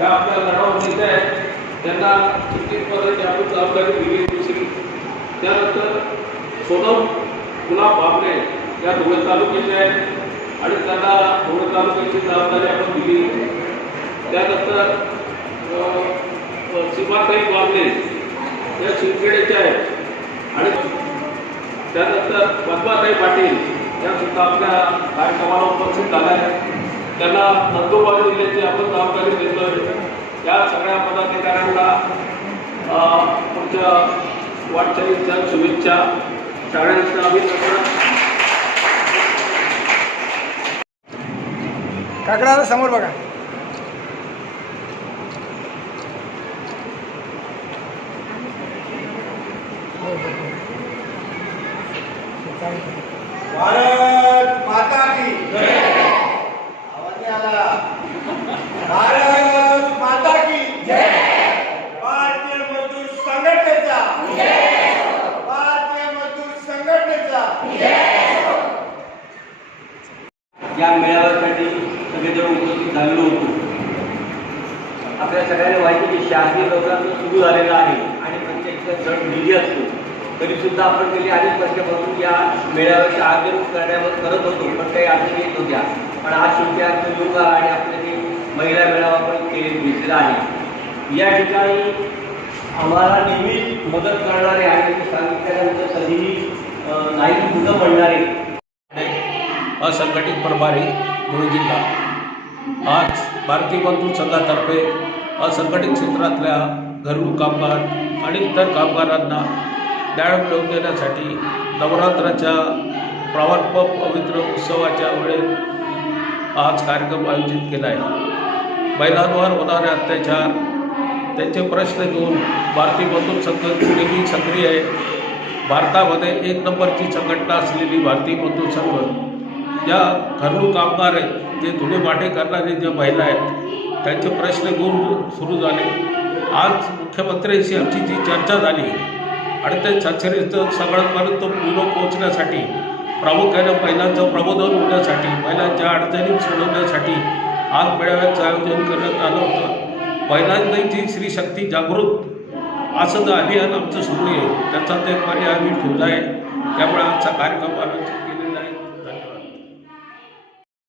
या आपल्या लढाऊ नेते आहेत त्यांना किती पदाची आपण जबाबदारी दिली दुसरी. त्यानंतर सोनम गुलाब बाबणे या धुळे तालुक्याचे आहेत. आणि त्यांना धुळे तालुक्याची जबाबदारी आपण दिली त्यानंतर सीमाताई बाबणे या शिंदखेड्याच्या आहेत. आणि त्यानंतर पद्माताई पाटील या सुद्धा आपल्या कार्यक्रमाला उपस्थित झाल्या आहेत. त्यांना नंदुरबार जिल्ह्याची आपण जबाबदारी देतो. या सगळ्या पदाधिकाऱ्यांना अ, पुढच्या वाटचालीच्या शुभेच्छा. सगळ्यांचं अभिनंदन. काकडा समोर बघा. भारत माता की आवाज नाही आला भारत माता की भारतीय मजदूर संघटनेचा भारतीय मजदूर संघटनेचा या मेळाव्यासाठी सगळेजण उपस्थित झालेलो होतो. आपल्या सगळ्यांना माहिती की शासकीय दौऱ्याचं सुरू झालेला आहे आणि प्रत्येक जण निधी असतो. तरी सुद्धा आपण गेली अनेक वर्षापासून या मेळाव्याचे आयोजन करण्यावर करत होतो पण काही अडचणी येत होत्या पण आज शेवटी आपले योग आणि आपल्या ते महिला मेळावा पण केले घेतलेला आहे. या ठिकाणी आम्हाला नेहमीच मदत करणारे आणि सांगितल्यानंतर कधीही नाही कुठं मुलं असंघटित प्रभारी धुळे जिल्हा. आज भारतीय मजदूर संघातर्फे असंघटित क्षेत्रातल्या घरू कामगार आणि इतर कामगारांना न्याय मिळवून देण्यासाठी नवरात्राच्या प्रावर्प पवित्र उत्सवाच्या वेळेत आज कार्यक्रम आयोजित केला आहे. महिलांवर होणारे अत्याचार त्यांचे प्रश्न घेऊन भारतीय मजदूर संघ नेहमी सक्रिय आहे. भारतामध्ये एक नंबरची संघटना असलेली भारतीय मजदूर संघ ज्या घरलू कामगार आहेत जे धुणे माटे करणारे ज्या महिला आहेत त्यांचे प्रश्न घेऊन सुरू झाले. आज मुख्यमंत्र्यांशी आमची जी चर्चा झाली आणि त्या चर्चेचं सगळ्यांपर्यंत पूर्ण पोहोचण्यासाठी प्रामुख्याने महिलांचं प्रबोधन होण्यासाठी महिलांच्या अडचणी सोडवण्यासाठी आज मेळाव्याचं आयोजन करण्यात आलं होतं. महिलांची श्री शक्ती जागृत असं जर अभियान आमचं सुरू आहे त्याचा ते पर्याय आम्ही ठेवला आहे. त्यामुळे आजचा कार्यक्रम आम्ही